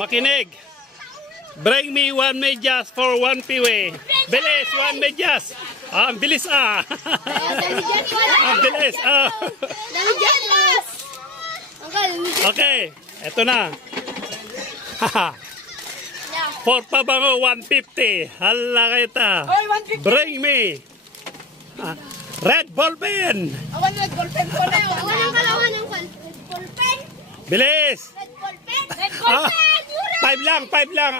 Makinig. Bring me one medyas for one piwe. Bilis, one medyas. Ang bilis Ang bilis Okay, eto na. For pabango 150. Hala kayo ta. Bring me. Red ball pen. Awan red ball pen ko na. Awan ang kalawan ng red ball pen. Bilis. Red ball pen. Red ball pen. 5 lang.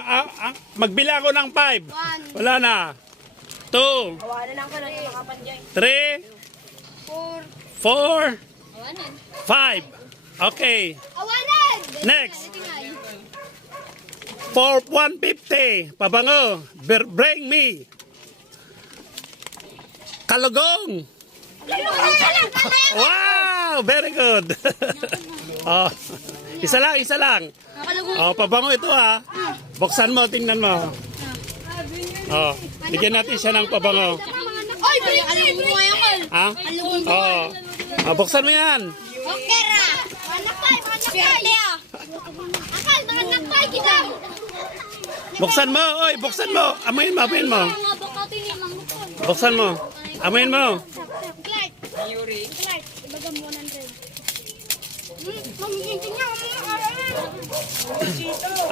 Magbilang ko ng 5. Wala na. 2. Awanan lang ko na yung makapanjay. 3. 4. 5. Okay. Awanan. Next. For 150. Pabango. Bring me. Kalugong. Wow! Very good. Oh, isa lang. Oh, pabango ito ha. Buksan mo, tingnan mo. Oh, bigyan natin siya ng pabango. Oy, bring mo ngayon, Kol. Ha? Oh. Oh, buksan mo yan. Okay ra. Manakay. Akal, manakay kita. Buksan mo, oy, buksan mo. Amoyin mo. Buksan mo. Amoyin mo. Clark. Yuri. Clark, ibagam 100.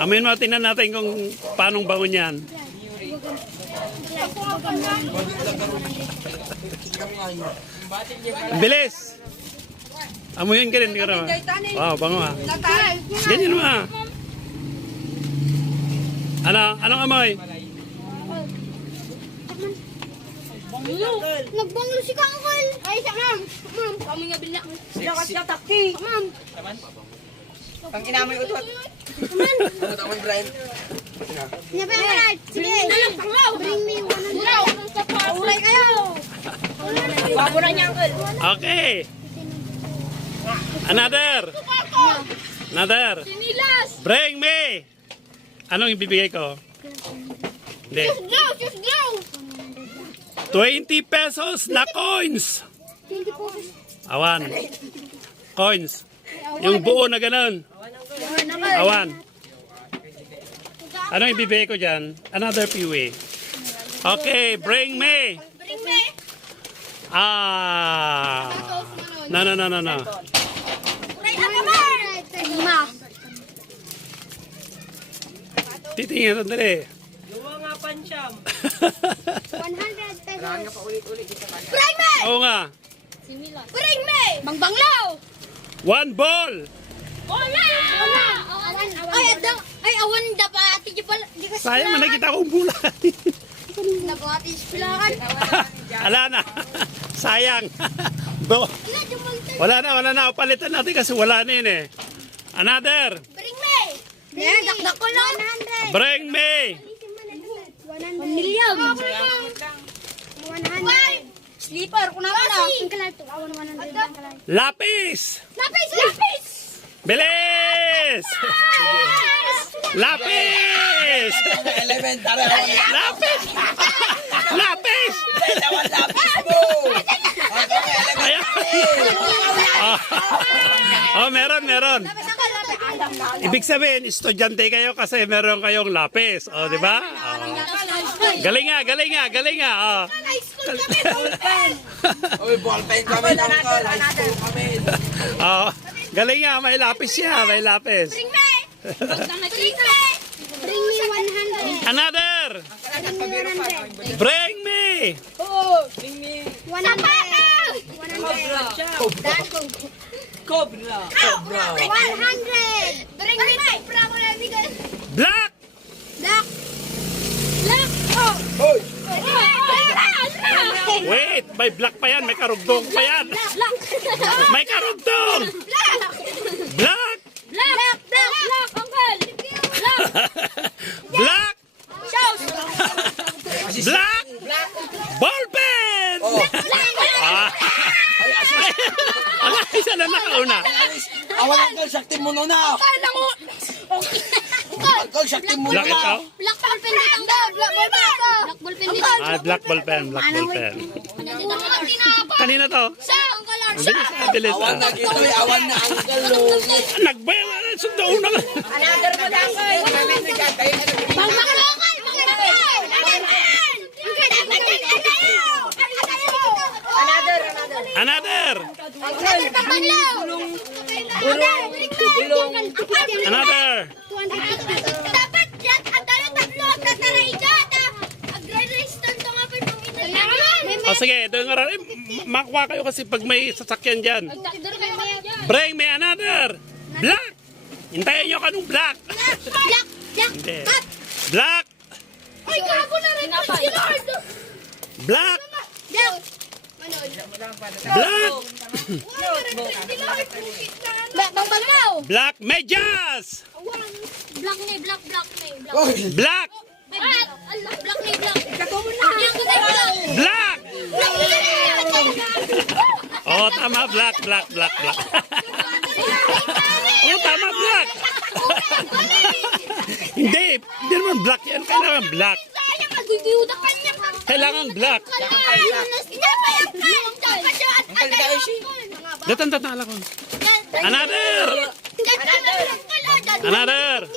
Amoyin mo, tingnan natin kung paanong bango niyan. Bilis! Amoyin ka rin. Wow, bango ha. Ganyan mo ha. Anong amoy? Nagbanglo si Kangkol. Ay, siya, ma'am. Ma'am, kami nga bilak. Sila kasi ka takti. Ma'am. Pang inamoy utot. Ano tawag Brian? Sige. Panglaw. Bring me 100. Ulay kayo. Babura niya, Uncle. Okay. Another. Sinilas. Bring me. Anong ibibigay ko? Hindi. Just go. 20 pesos na coins. 20 pesos. Awan. Coins. Yung buo na ganun. Awan. Anong ibibigay ko dyan? Another piwi. Okay, bring me. Bring me. No. Ulay akamar. Lima. Titingin ito dali. Luwa nga pansyam. 100 pesos. Bring me. Oo nga. Bring me. Mangbanglaw. 1 ball. Wala. Ay, awan dapat ati di pala. Sayang na nakita kong bulan. Dapat ati silakan. Ala na. Sayang. Bro. Wala na. Palitan natin kasi wala na yun eh. Another. Bring me. Yan, dakdak ko lang. 100. Bring me. 1 million. 100. Sleeper, kuna ko lang. Ang kalat to. Awan 100. Lapis. Lapis. Bilis. Lapis. Elementary. Lapis. Lapis mo. Ayan. Oh, meron. Ibig sabihin, estudyante kayo kasi meron kayong lapis. Oh, di ba? Oh. Galing nga. Oh. High school kami, ballpen. Uy, ballpen kami ng Uncle. High school kami. Oh. Galing nga, may lapis siya, may lapis. Bring me. Bring me 100. Another. Bring me. Oh, Bring me. 100. Cobra. 100. Bring me. Black. Black. Oh. Hoy. Wait, may black pa yan, may karugtong pa yan. Black. May karugtong. Black. Uncle. Black. Shows. Black. Ball pen. Oh. Ala, isa na nakauna. Awan Uncle, sakti mo na. Kala mo. Uncle, sakti mo Black ito? na. Black ball pen dito. Black ball pen dito. Black ball pen. Kanina to? Ang bilis. Awan na gito, awan na Uncle. Nagbayan, sundaon na. Another mo lang. Another. Dapat yan, ang tatlo, tataray ka. Agre-restan to nga pa yung O sige, ito yung oras. Makuha kayo kasi pag may sasakyan dyan. Breng, may another. Black. Hintayin nyo kanong black. Black. Hindi. Black. Ay, gago na rin. Black. Black. Black. Bang mo. Black medyas. Black ni, black ni. Black. Black ni, black. Black. Oh, tama. Black. Oh, tama. Black. Hindi naman black yan. Kailangan black. Sayang, magbibiuda ka niya. Kailangan black. Datan tatala ko. Another. Another.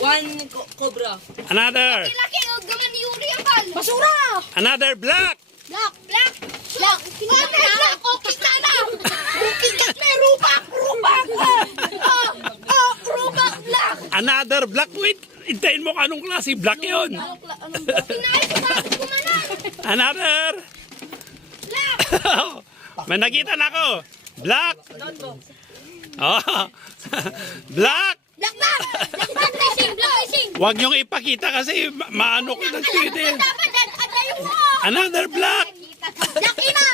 One cobra. Another. Laki, huwag naman ni Yuri ang bal. Basura! Another black. Black! Okay ka na! Okay ka na! Rubak! Black! Another black. Wait. Hintayin mo kanong klase. Black yun. Pinayos ko bakit kumanan! Another. Black! May nakita na ako. Black. Oh. Black. Black racing! Huwag niyong ipakita kasi maano ko ng titi. Dapat yan! Atayo mo! Another black. Black ina!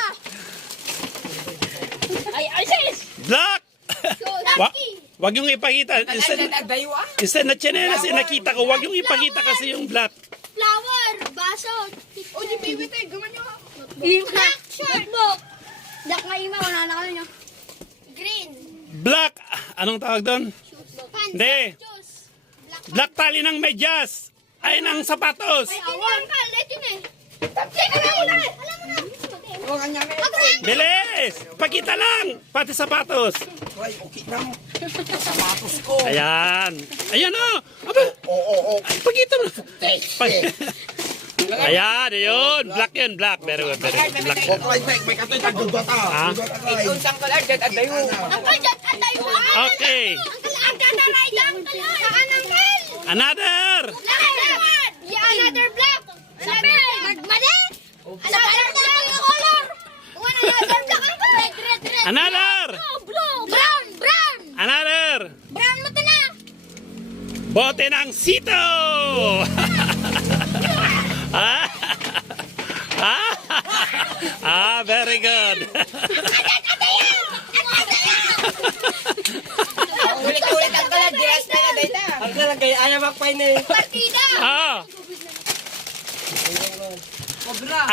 Ay, sis! Black. Lucky! Wag yung ipakita. Instead na chinelas, nakita ko. Wag yung ipakita kasi yung black. Flower! Baso! O, di baby tayo. Gaman nyo. Black shirt mo! Black na ima. Wala na kami nyo. Green. Black. Anong tawag doon? Pants. Hindi. Juice. Black tali ng medyas. Ay, ng sapatos. Ay, awan ka. Let yun eh. Alam mo na. Bilis. Pakita lang. Pati sapatos. Ay, okay na. Sapatos ko. Ayan. Ayan o. Aba. Oo. Ay, pakita mo. Ayan, ayun. Black yun, black. Very good. Black. Okay, may katoy tagdugot Ah? Isang kalar, dyan at dayo. Uncle, dyan atay mo. Okay. Uncle, ang tataray ka. Saan, Uncle? Another. Another black. Mali. Another black ang color. Another black ang color. Red. Another. Blue. Brown. Another. Brown mo to na. Bote ng sito. Very good. Ulit-ulit ang kalar, diras na na data. Ang kalar, kaya ayaw magpain eh. Partida.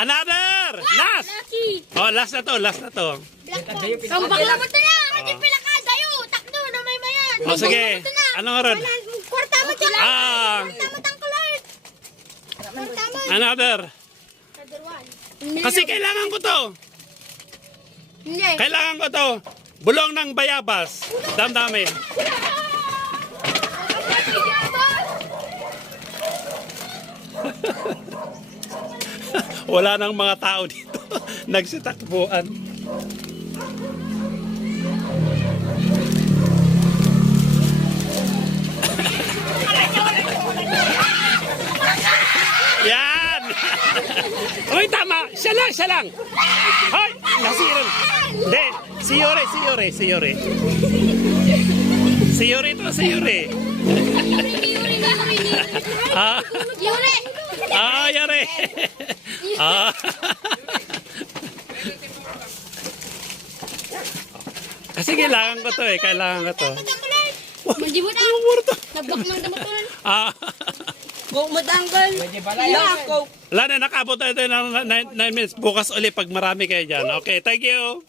Another. Last. Lucky. Oh, last na to. Ang baka mo to na. Pati pilaka sa'yo. Takdo na may mayan. Oh, sige. Anong oras? Kwarta mo dyan. Ah. Kwarta mo tang color. Kwarta mo. Another. Kasi kailangan ko to. Hindi. Kailangan ko to. Bulong ng bayabas. Damdamin. Wala nang mga tao dito. Nagsitakbuhan. Yan! Uy, tama! Siya lang! Hoy! Nasiran! Hindi! Si Yuri! Si Yuri! Ah! Yuri! Yuri! Ah! Kasi kailangan ko to. Hindi mo na. Anong word to? Nablock ng damutunan. Go matanggal. Pwede pala yan. Wala na, nakabot tayo ng 9 minutes. Bukas ulit pag marami kayo dyan. Okay, thank you.